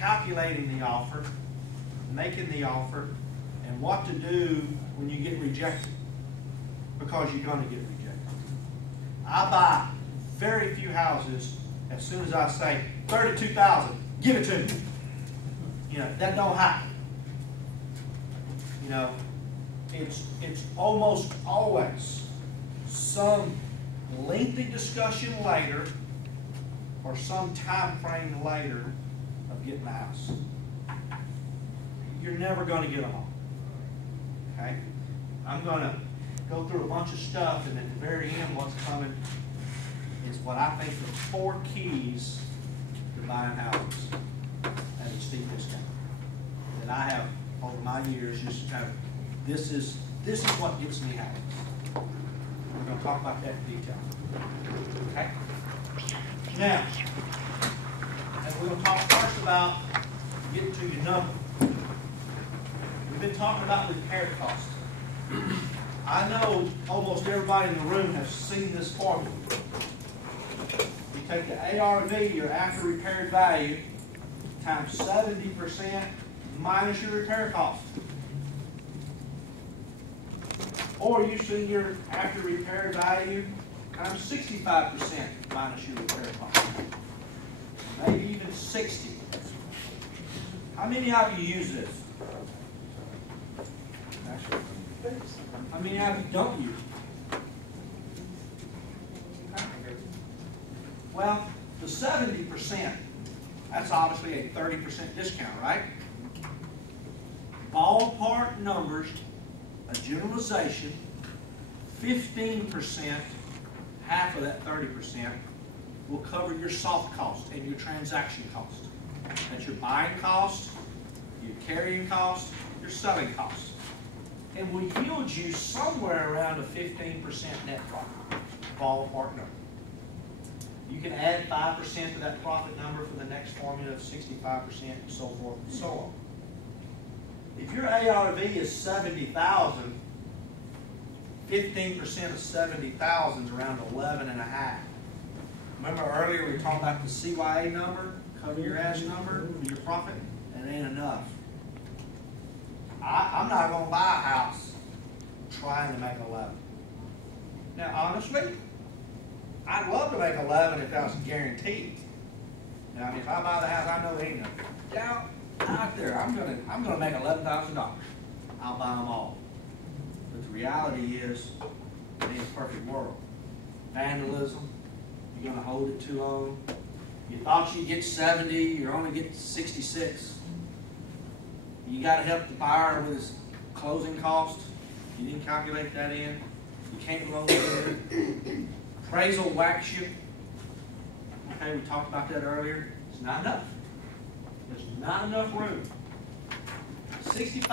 calculating the offer, making the offer, and what to do when you get rejected, because you're going to get rejected. I buy very few houses as soon as I say $32,000, give it to me. You know, that don't happen. You know, it's almost always some lengthy discussion later or some time frame later of getting the house. You're never going to get them all. Okay? I'm going to go through a bunch of stuff, and at the very end, what's coming is what I think are 4 keys to buying houses at a steep discount that I have over my years. Just kind of, this is what gets me houses. We're going to talk about that in detail. Okay? Now, and we're going to talk first about getting to your number. We've been talking about the repair cost. I know almost everybody in the room has seen this formula. You take the ARV, your after repaired value, times 70% minus your repair cost. Or you see your after repaired value times 65% minus your repair cost. Maybe even 60. How many of you use this? How many of you don't use it? Okay. Well, the 70%, that's obviously a 30% discount, right? Ballpark numbers, a generalization, 15%, half of that 30%, will cover your soft cost and your transaction cost. That's your buying cost, your carrying cost, your selling cost. And will yield you somewhere around a 15% net profit, ballpark number. You can add 5% to that profit number for the next formula of 65% and so forth and so on. If your ARV is 70,000, 15% of 70,000 is around 11.5. Remember earlier we were talking about the CYA number, cover your ass number for your profit? That ain't enough. I'm not going to buy a house trying to make 11. Now, honestly, I'd love to make 11 if that was guaranteed. Now, I mean, if I buy the house, I know there ain't no doubt out there. I'm gonna make $11,000. I'll buy them all. But the reality is, it ain't a perfect world. Vandalism. You're going to hold it too long. You thought you'd get 70, you're only getting 66. You got to help the buyer with his closing cost. You didn't calculate that in. You can't loan it in. Appraisal whacks you. Okay, we talked about that earlier. It's not enough. There's not enough room. 65